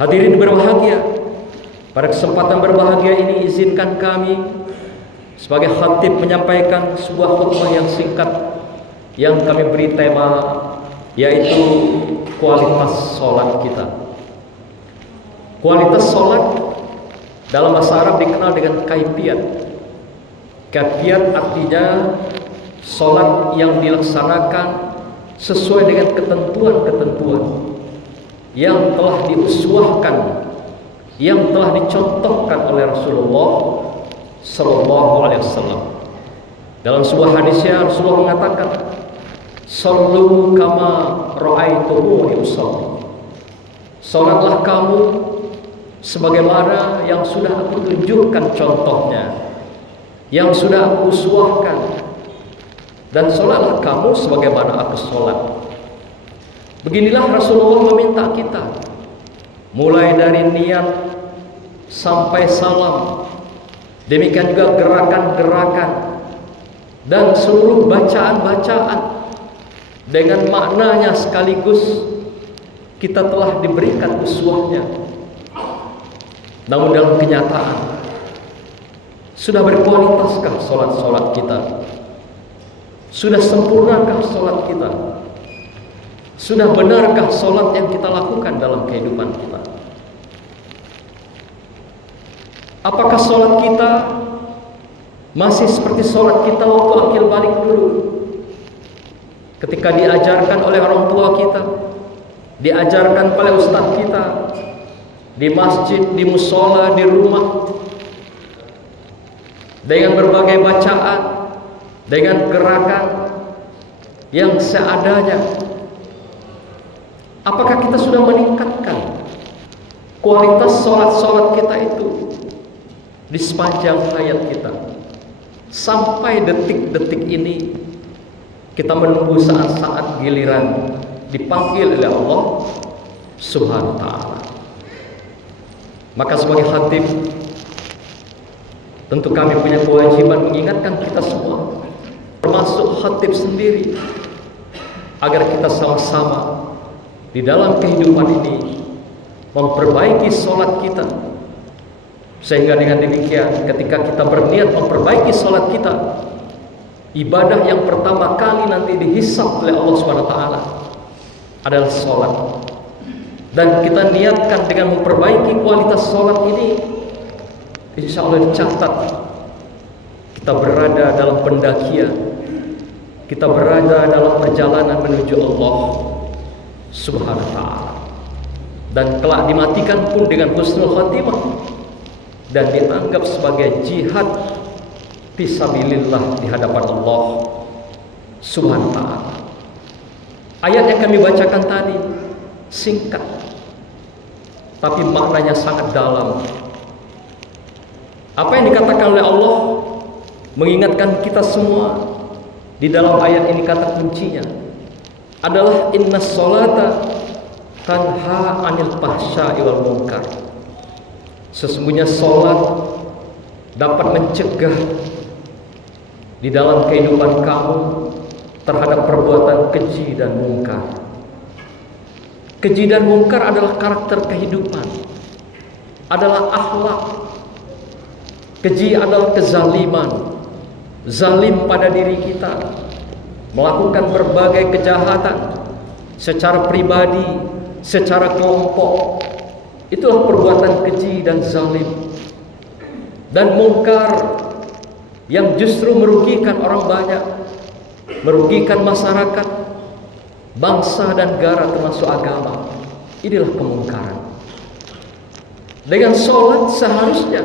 Hadirin berbahagia, pada kesempatan berbahagia ini izinkan kami sebagai khatib menyampaikan sebuah khutbah yang singkat yang kami beri tema yaitu kualitas sholat kita. Kualitas sholat dalam bahasa Arab dikenal dengan kaifiyat. Kaifiyat artinya sholat yang dilaksanakan sesuai dengan ketentuan-ketentuan yang telah diuswahkan, yang telah dicontohkan oleh Rasulullah Sallallahu Alaihi Wasallam. Dalam sebuah hadisnya Rasulullah mengatakan, "Sallu kama ra'aitumuni usalli." Salatlah kamu sebagaimana yang sudah aku tunjukkan contohnya, yang sudah aku uswahkan, dan salatlah kamu sebagaimana aku salat. Beginilah Rasulullah meminta kita, mulai dari niat sampai salam, demikian juga gerakan-gerakan dan seluruh bacaan-bacaan dengan maknanya sekaligus kita telah diberikan uswahnya. Namun dalam kenyataan, sudah berkualitaskah sholat-sholat kita? Sudah sempurnakah sholat kita? Sudah benarkah sholat yang kita lakukan dalam kehidupan kita? Apakah sholat kita masih seperti sholat kita waktu akil balik dulu, ketika diajarkan oleh orang tua kita, diajarkan oleh ustadz kita, di masjid, di musola, di rumah, dengan berbagai bacaan, dengan gerakan yang seadanya? Apakah kita sudah meningkatkan kualitas sholat-sholat kita itu di sepanjang hayat kita? Sampai detik-detik ini kita menunggu saat-saat giliran dipanggil oleh Allah Subhanahu wa ta'ala. Maka sebagai khatib, tentu kami punya kewajiban mengingatkan kita semua, termasuk khatib sendiri, agar kita sama-sama di dalam kehidupan ini memperbaiki sholat kita, sehingga dengan demikian ketika kita berniat memperbaiki sholat kita, ibadah yang pertama kali nanti dihisab oleh Allah Subhanahu wa ta'ala adalah sholat. Dan kita niatkan dengan memperbaiki kualitas sholat ini, insya Allah dicatat kita berada dalam pendakian, kita berada dalam perjalanan menuju Allah Subhanahu wa ta'ala, dan kelak dimatikan pun dengan husnul khatimah dan dianggap sebagai jihad fisabilillah di hadapan Allah Subhanahu wa ta'ala. Ayat yang kami bacakan tadi singkat, tapi maknanya sangat dalam. Apa yang dikatakan oleh Allah mengingatkan kita semua di dalam ayat ini, kata kuncinya adalah innas sholata tanha anil fahsya'i wal munkar. Sesungguhnya sholat dapat mencegah di dalam kehidupan kamu terhadap perbuatan keji dan mungkar. Keji dan mungkar adalah karakter kehidupan, adalah akhlak. Keji adalah kezaliman, zalim pada diri kita, melakukan berbagai kejahatan secara pribadi, secara kelompok. Itulah perbuatan keji dan zalim. Dan mungkar yang justru merugikan orang banyak, merugikan masyarakat, bangsa dan negara termasuk agama. Inilah kemungkaran. Dengan sholat seharusnya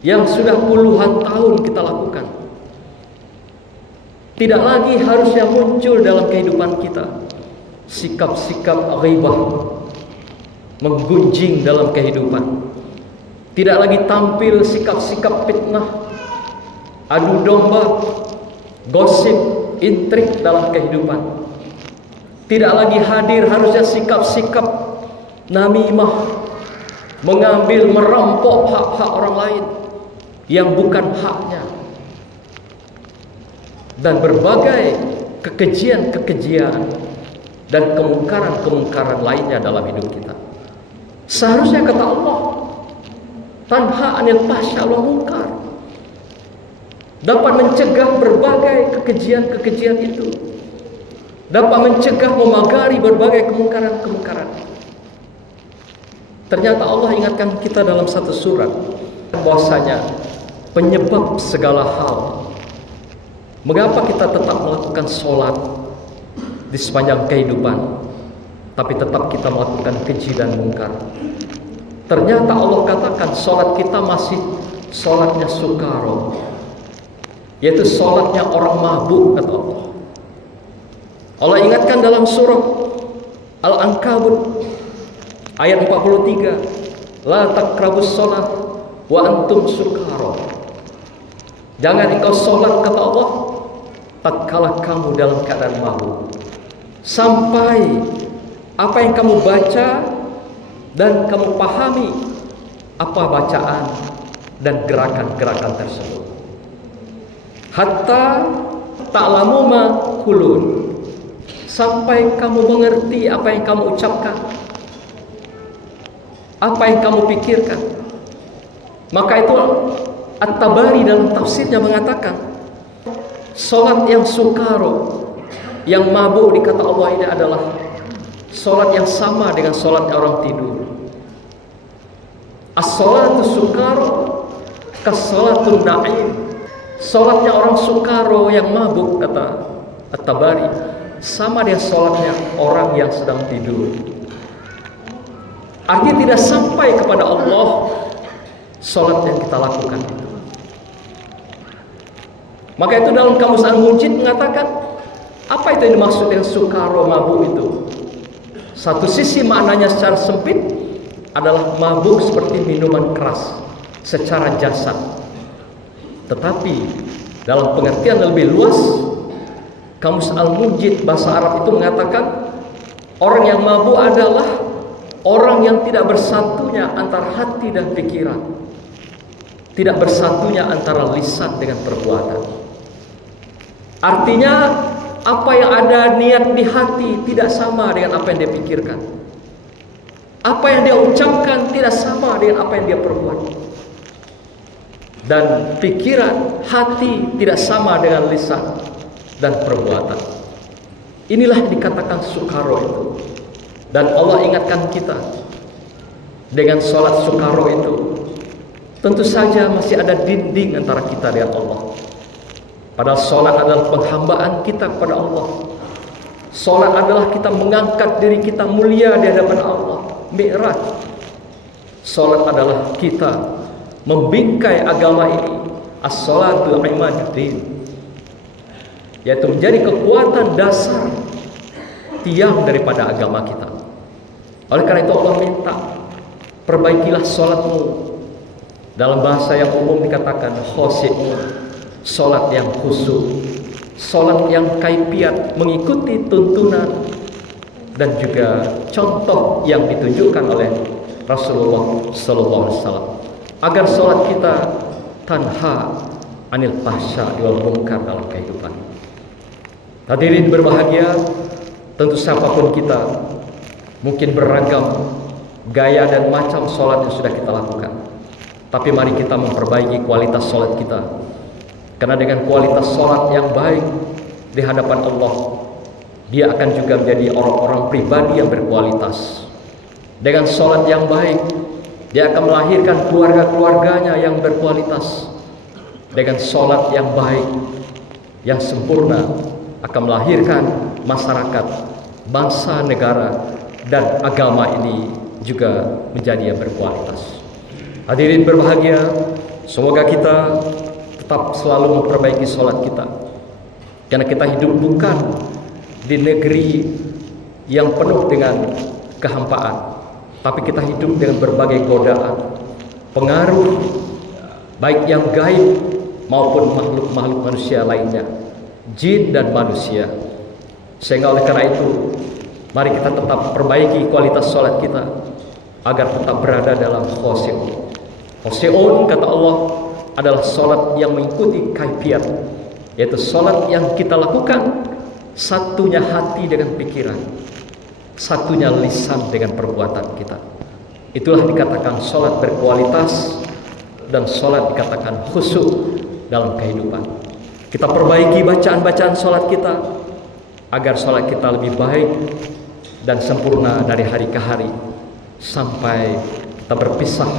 yang sudah puluhan tahun kita lakukan, tidak lagi harusnya muncul dalam kehidupan kita sikap-sikap ghibah, menggunjing dalam kehidupan. Tidak lagi tampil sikap-sikap fitnah, adu domba, gosip, intrik dalam kehidupan. Tidak lagi hadir harusnya sikap-sikap namimah, mengambil, merampok hak-hak orang lain yang bukan haknya, dan berbagai kekejian-kekejian dan kemungkaran-kemungkaran lainnya dalam hidup kita. Seharusnya kata Allah, tanha anil fahsya wal munkar, dapat mencegah berbagai kekejian-kekejian itu, dapat mencegah memagari berbagai kemungkaran-kemungkaran. Ternyata Allah ingatkan kita dalam satu surat bahwasanya penyebab segala hal mengapa kita tetap melakukan sholat di sepanjang kehidupan, tapi tetap kita melakukan keji dan mungkar. Ternyata Allah katakan sholat kita masih sholatnya sukaro, yaitu sholatnya orang mabuk, kata Allah. Allah ingatkan dalam surah Al-Ankabut ayat 43, la taqrabus sholat wa antum sukaro. Jangan engkau sholat, kata Allah, tatkala kamu dalam keadaan mabuk, sampai apa yang kamu baca dan kamu pahami apa bacaan dan gerakan-gerakan tersebut. Hatta ta'lamu ma qulun, sampai kamu mengerti apa yang kamu ucapkan, apa yang kamu pikirkan. Maka itu At-Tabari dalam tafsirnya mengatakan, sholat yang sukaro, yang mabuk di kata Allah ini adalah sholat yang sama dengan sholatnya orang tidur. As-sholatu sukaro kas-sholatun na'im. Sholatnya orang sukaro yang mabuk, kata At-Tabari, sama dengan sholatnya orang yang sedang tidur. Artinya tidak sampai kepada Allah sholat yang kita lakukan itu. Maka itu dalam Kamus Al-Munjid mengatakan, apa itu yang dimaksud dengan sukaro mabuk itu? Satu sisi maknanya secara sempit adalah mabuk seperti minuman keras secara jasad. Tetapi dalam pengertian lebih luas, Kamus Al-Munjid bahasa Arab itu mengatakan orang yang mabuk adalah orang yang tidak bersatunya antara hati dan pikiran, tidak bersatunya antara lisan dengan perbuatan. Artinya apa yang ada niat di hati tidak sama dengan apa yang dia pikirkan. Apa yang dia ucapkan tidak sama dengan apa yang dia perbuat. Dan pikiran, hati tidak sama dengan lisan dan perbuatan. Inilah yang dikatakan sukaro itu. Dan Allah ingatkan kita dengan sholat sukaro itu, tentu saja masih ada dinding antara kita dengan Allah. Padahal sholat adalah penghambaan kita kepada Allah. Sholat adalah kita mengangkat diri kita mulia di hadapan Allah. Mi'raj. Sholat adalah kita membingkai agama ini. As-sholatu imaduddin, yaitu menjadi kekuatan dasar tiang daripada agama kita. Oleh karena itu Allah minta, perbaikilah sholatmu. Dalam bahasa yang umum dikatakan khosyi'un, sholat yang khusyuk, sholat yang kaifiat, mengikuti tuntunan dan juga contoh yang ditunjukkan oleh Rasulullah SAW, agar sholat kita tanha anil fahsya wal munkar dalam kehidupan. Hadirin berbahagia, tentu siapapun kita, mungkin beragam gaya dan macam sholat yang sudah kita lakukan, tapi mari kita memperbaiki kualitas sholat kita. Karena dengan kualitas sholat yang baik di hadapan Allah, dia akan juga menjadi orang-orang pribadi yang berkualitas. Dengan sholat yang baik, dia akan melahirkan keluarga-keluarganya yang berkualitas. Dengan sholat yang baik, yang sempurna, akan melahirkan masyarakat, bangsa, negara, dan agama ini juga menjadi yang berkualitas. Hadirin berbahagia, semoga kita tetap selalu memperbaiki sholat kita, karena kita hidup bukan di negeri yang penuh dengan kehampaan, tapi kita hidup dengan berbagai godaan, pengaruh baik yang gaib maupun makhluk-makhluk manusia lainnya, jin dan manusia. Sehingga oleh karena itu, mari kita tetap perbaiki kualitas sholat kita agar tetap berada dalam khosyi'un. Khosyi'un, kata Allah, adalah sholat yang mengikuti kaifiat, yaitu sholat yang kita lakukan satunya hati dengan pikiran, satunya lisan dengan perbuatan kita. Itulah dikatakan sholat berkualitas dan sholat dikatakan khusyuk dalam kehidupan. Kita perbaiki bacaan-bacaan sholat kita agar sholat kita lebih baik dan sempurna dari hari ke hari sampai kita berpisah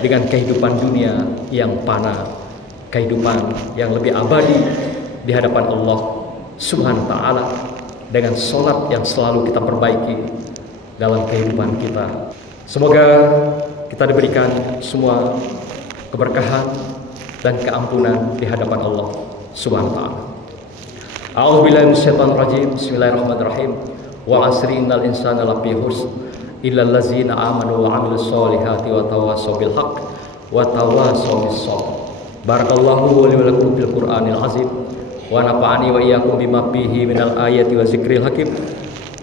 dengan kehidupan dunia yang fana, kehidupan yang lebih abadi di hadapan Allah Subhanahu wa taala dengan sholat yang selalu kita perbaiki dalam kehidupan kita. Semoga kita diberikan semua keberkahan dan keampunan di hadapan Allah Subhanahu wa taala. A'udzubillahi minasyaitonir rajim. Bismillahirrahmanirrahim. Wa asri innal insana lafi khusr illa allazina amanu wa 'amilus solihati wa tawassaw bil haqq wa tawassaw bis sabr. Barakallahu li wa lakum bil Qur'anil azim wa nafa'ani wa iyyakum bima fihi minal ayati wa zikril hakim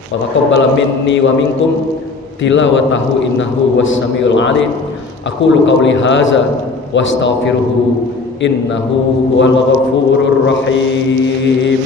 wa taqabbala minni wa minkum tilawatahu innahu was-samiul 'alim. Aqulu qawli hadza wastaghfiruhu innahu huwal ghafurur rahim.